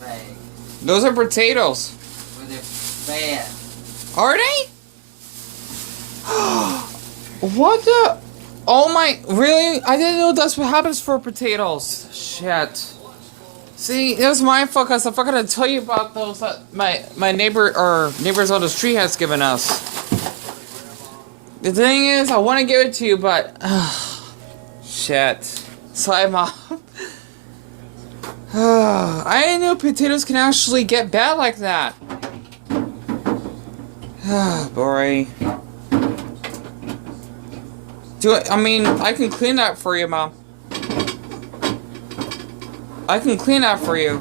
bag. Those are potatoes. But they're bad. Are they? What the? Oh my, really? I didn't know that's what happens for potatoes. Shit. See, it was my fault because I forgot to tell you about those that my neighbor or neighbors on the street has given us. The thing is, I want to give it to you, but shit. Sorry, Mom. I didn't know potatoes can actually get bad like that. Boy. I mean, I can clean that for you, Mom. I can clean that for you.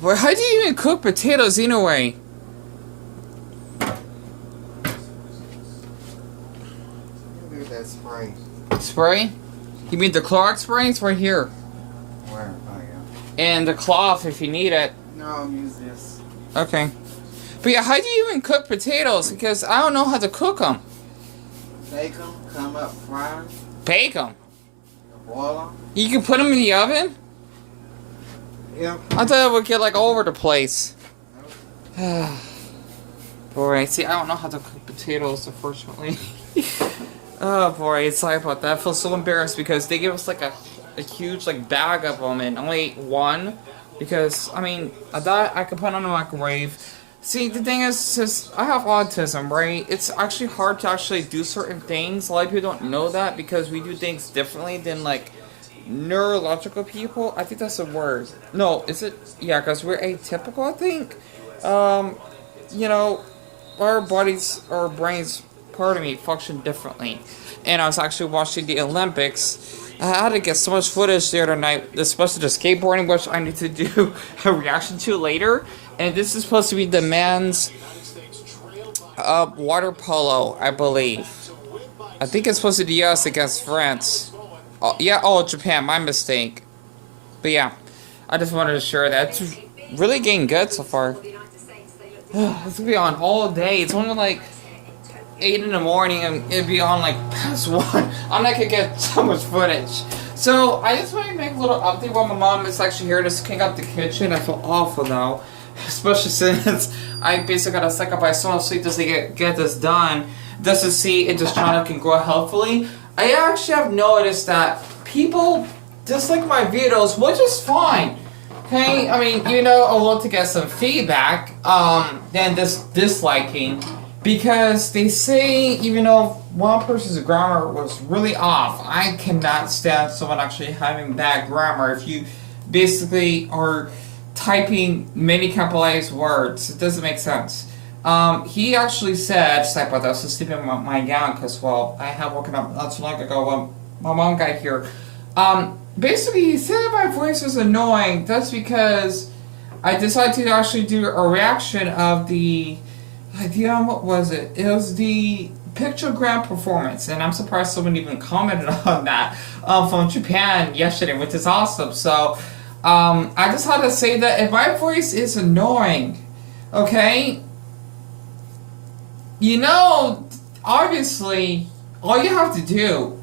Boy, how do you even cook potatoes anyway? Do that spray. Spray? You mean the Clorox spray? It's right here. Where? Oh, yeah. And the cloth if you need it. No, I'll use this. Okay. But yeah, how do you even cook potatoes? Because I don't know how to cook them. Bake them, come up, fry them, Bake them. boil them. You can put them in the oven? Yeah. I thought it would get like all over the place. Boy, see, I don't know how to cook potatoes, unfortunately. Oh boy, sorry about that. I feel so embarrassed because they give us like a huge like bag of them and only ate one. Because, I mean, I thought I could put it on the microwave. See, the thing is, just, I have autism, right? It's actually hard to actually do certain things. A lot of people don't know that because we do things differently than, like, neurological people. I think that's a word. No, is it? Yeah, because we're atypical, I think. You know, our bodies, our brains, pardon me, function differently. And I was actually watching the Olympics. I had to get so much footage the other night, especially the skateboarding, which I need to do a reaction to later. And this is supposed to be the men's water polo, I believe. I think it's supposed to be the US against France. Oh, yeah, Japan, my mistake. But yeah, I just wanted to share that. It's really getting good so far. It's gonna be on all day. It's only like 8 in the morning and it'd be on like past 1. I'm not gonna get so much footage. So I just want to make a little update while my mom is actually here to clean up the kitchen. I feel awful now, especially since I basically got a second by so much sleep just to get this done, just to see if this channel can grow healthfully. I actually have noticed that people dislike my videos, which is fine. Okay, I mean, you know, I want to get some feedback than just disliking. Because they say, even though one person's grammar was really off, I cannot stand someone actually having bad grammar. If you basically are typing many capitalized words, it doesn't make sense. He actually said, sorry about that, I was just sleeping in my gown because, well, I had woken up not too long ago when my mom got here. Basically, he said my voice was annoying. That's because I decided to actually do a reaction of the... what was it? It was the pictogram performance, and I'm surprised someone even commented on that from Japan yesterday, which is awesome. So, I just had to say that if my voice is annoying, okay, you know, obviously, all you have to do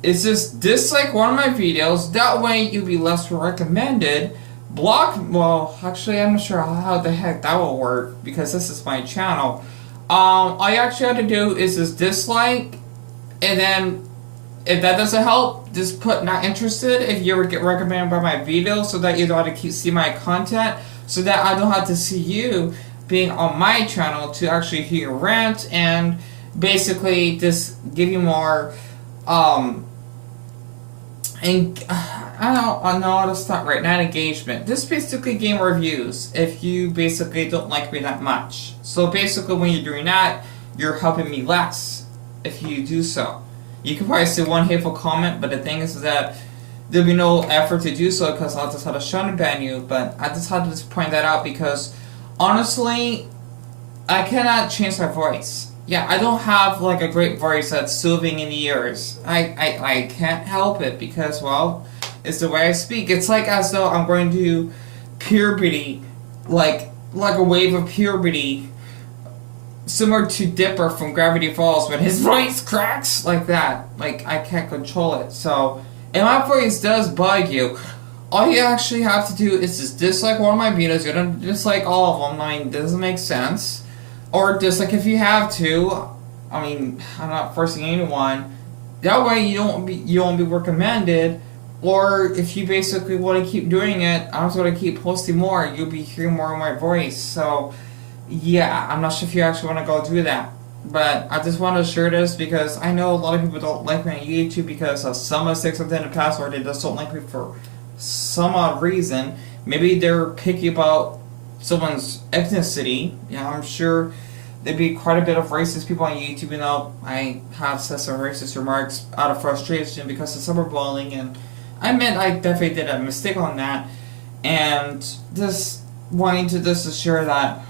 is just dislike one of my videos. That way, you'll be less recommended. Block, well, actually, I'm not sure how the heck that will work because this is my channel. All you actually have to do is just dislike, and then if that doesn't help, just put not interested if you ever get recommended by my videos so that you don't have to see my content, so that I don't have to see you being on my channel to actually hear your rant and basically just give you more, and I don't know how to stop right now. Engagement. This is basically game reviews if you basically don't like me that much. So basically when you're doing that, you're helping me less if you do so. You can probably say one hateful comment, but the thing is that there'll be no effort to do so because I'll just have to shadow ban you. But I just had to just point that out because honestly, I cannot change my voice. Yeah, I don't have like a great voice that's soothing in the ears. I can't help it because, well, it's the way I speak. It's like as though I'm going to puberty, like a wave of puberty similar to Dipper from Gravity Falls when his voice cracks like that. Like, I can't control it. So, if my voice does bug you, all you actually have to do is just dislike one of my videos. You don't dislike all of them. I mean, it doesn't make sense. Or dislike if you have to. I mean, I'm not forcing anyone. That way you won't be recommended. Or if you basically want to keep doing it, I'm just going to keep posting more. You'll be hearing more of my voice. So, yeah, I'm not sure if you actually want to go do that. But I just want to share this because I know a lot of people don't like me on YouTube because of some mistakes I've done in the past, or they just don't like me for some odd reason. Maybe they're picky about someone's ethnicity. Yeah, I'm sure there'd be quite a bit of racist people on YouTube, you know. I have said some racist remarks out of frustration because of cyberbullying, and I admit I definitely did a mistake on that. And just wanting to just share that,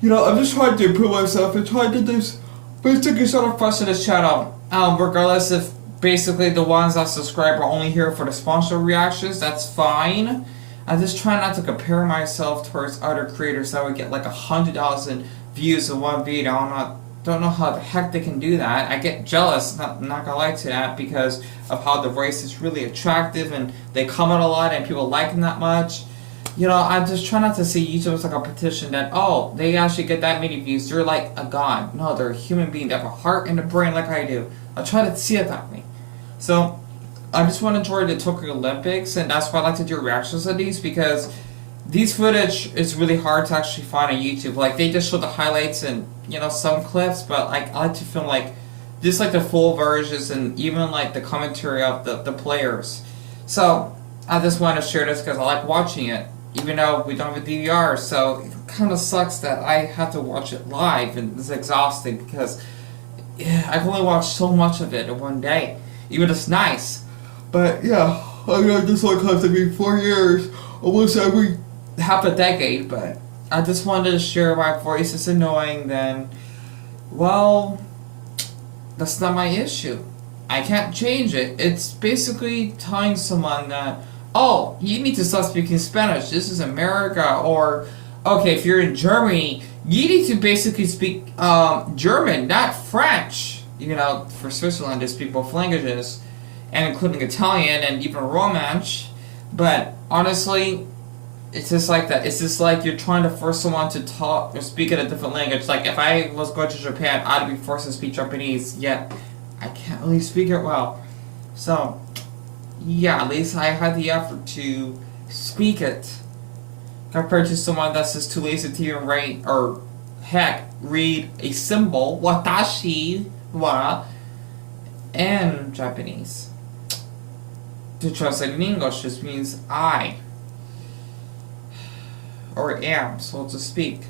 you know, I'm just trying to improve myself and trying to just basically sort of frustrate this channel. Regardless if basically the ones that subscribe are only here for the sponsor reactions, that's fine. I just try not to compare myself towards other creators that would get like 100,000 views in one video. Don't know how the heck they can do that. I get jealous, not gonna lie to that, because of how the voice is really attractive and they comment a lot and people like them that much. You know, I just try not to see YouTube as like a petition that, oh, they actually get that many views, they're like a god. No, they're a human being, they have a heart and a brain like I do. I try to see it that way. So, I just want to enjoy the Tokyo Olympics, and that's why I like to do reactions to these, because these footage is really hard to actually find on YouTube. Like, they just show the highlights and, you know, some clips, but like, I like to film like, just like the full versions and even like the commentary of the players. So, I just want to share this because I like watching it, even though we don't have a DVR, so it kind of sucks that I have to watch it live, and it's exhausting because I can only watch so much of it in one day. Even it's nice. But yeah, I mean, this one comes to me 4 years, almost every half a decade, but I just wanted to share my voice is annoying, then, well, that's not my issue. I can't change it. It's basically telling someone that, oh, you need to stop speaking Spanish. This is America. Or, okay, if you're in Germany, you need to basically speak German, not French. You know, for Switzerland, they speak both languages, and including Italian and even Romansh. But honestly, it's just like that. It's just like you're trying to force someone to talk or speak in a different language. Like, if I was going to Japan, I'd be forced to speak Japanese, yet I can't really speak it well. So, yeah, at least I had the effort to speak it, compared to someone that's just too lazy to even write, or heck, read a symbol, watashi wa, in Japanese. To translate in English just means I, or am, so to speak.